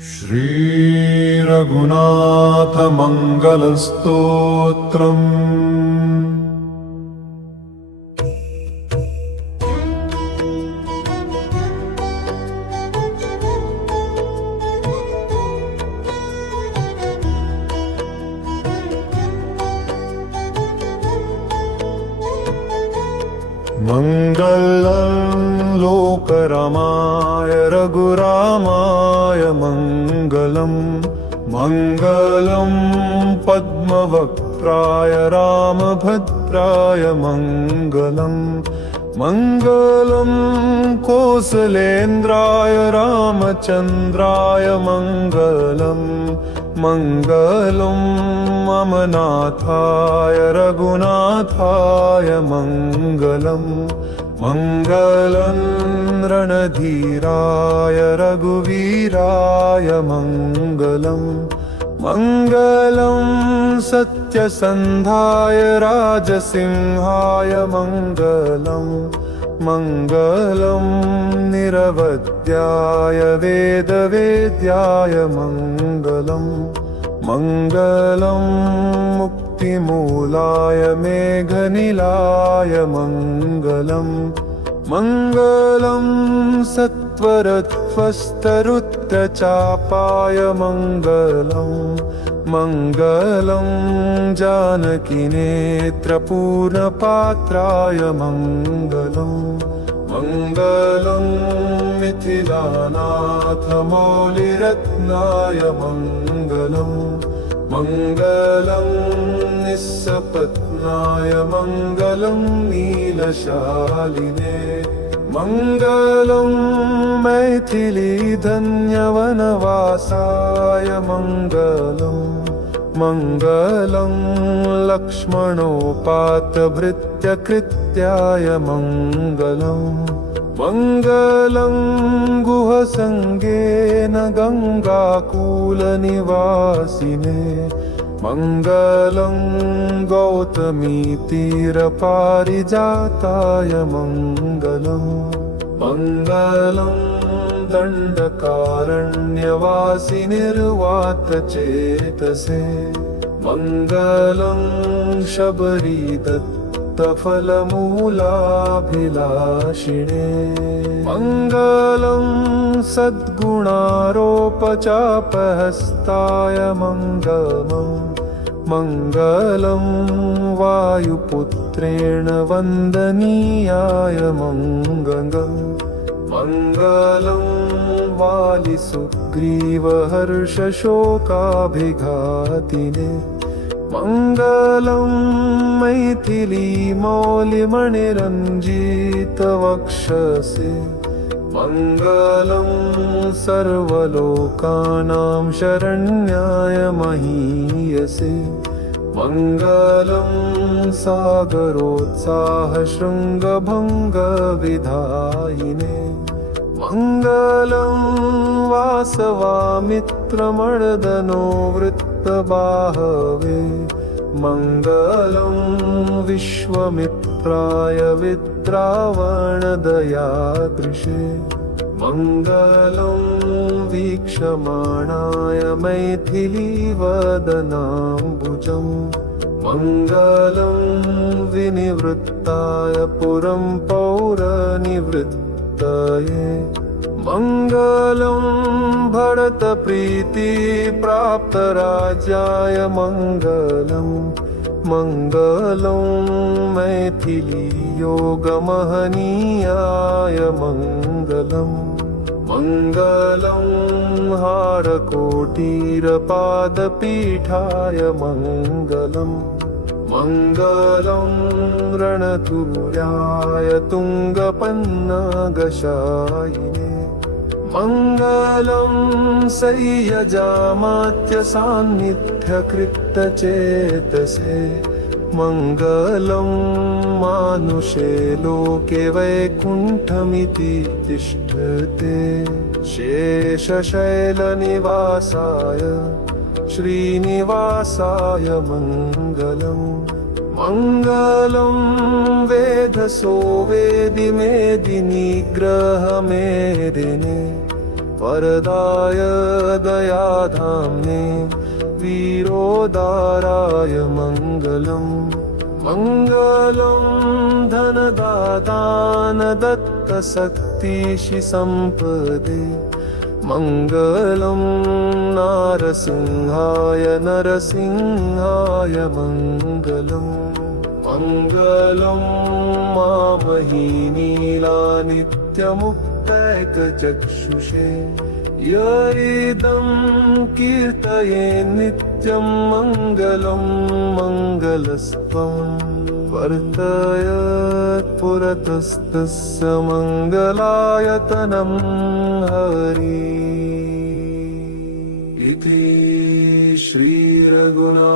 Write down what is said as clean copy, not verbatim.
श्री रघुनाथ मंगलस्तोत्रम्। मंगलं लोकरामाय रघुरामाय मंगलम्। मंगलं पद्मवक्त्राय रामभद्राय मंगलम्। मंगलं कौसलेन्द्राय रामचन्द्राय मंगलम्। मंगलं ममनाथाय रघुनाथाय मंगलम्। मंगलं रणधीराय रघुवीराय मंगलम्। मंगलं सत्यसन्धाय राजसिंहाय मंगलम्। मंगलं निरवध्याय वेदवेद्याय मंगलम्। मंगलं मुक्तिमूलाय मेघनिलाय मंगलम्। मंगलं सत्वरत्वस्तरुत्यचापाय मंगलम्। मंगलं जानकीनेत्रपूर्णपात्राय मंगलम्। मंगलं मिथिलानाथमौलिरत्नाय मंगलम्। मंगलं निस्सपत्नाय मंगलं नीलशालिने। मंगलं मैथिलीधन्यवनवासाय मंगलम्। मंगलं लक्ष्मणोपातभृत्यकृत्याय मंगलम्। मंगलं गुहसङ्गेन गङ्गाकूलनिवासिने। मंगलं गौतमीतीरपारिजाताय मंगलम्। मंगलं दण्डकारण्यवासिनिर्वातचेतसे। मंगलं शबरीदत्तफलमूलाभिलाषिणे। मंगलं सद्गुणारोपचापहस्ताय मंगलम्। मंगलं वायुपुत्रेण वन्दनीयाय मंगलम्। मंगलं वालिसुग्रीवहर्षशोकाभिघातिने। मंगलं मैथिलीमौलिमणिरञ्जितवक्षसे। मंगलं सर्वलोकानां शरण्याय महीयसे। मंगलं सागरोत्साहशृङ्गभङ्गविधायिने। मंगलं वासवामित्रमर्दनो वृत्तबाहवे। मंगलं विश्वमित्राय विद्रावणदयादृशे। मंगलं वीक्षमाणाय मैथिलीवदनाम्बुजम्। मंगलं विनिवृत्ताय पुरं पौरनिवृत्तये। मंगलं भरतप्रीतिप्राप्तराज्याय मंगलम्। मंगलं मैथिलीयोगमहनीयाय मंगलम्। मंगलं हारकोटीरपादपीठाय मंगलम्। मंगलं रणतुल्याय तुङ्गपन्नगशायिने। मंगलं सय्यजामात्यसान्निध्यकृतचेतसे। मंगलं मानुषे लोके वैकुण्ठमिति तिष्ठते। शेषशैलनिवासाय श्रीनिवासाय मंगलम्। मंगलं वेधसो वेदिमेदिनी ग्रहमेदिने। वरदाय दयाधाम्ने वीरोदाराय मङ्गलम् मङ्गलं धनदादान दत्तशक्तिषि सम्पदे मङ्गलं नारसिंहाय नरसिंहाय मङ्गलम् मङ्गलं मामहीनीलानित्यमुक्तैकचक्षुषे य इदं कीर्तये नित्यं मङ्गलं मङ्गलस्त्वं वर्तयत् पुरतस्तस्य मङ्गलायतनं हरि इति श्रीरघुनाथ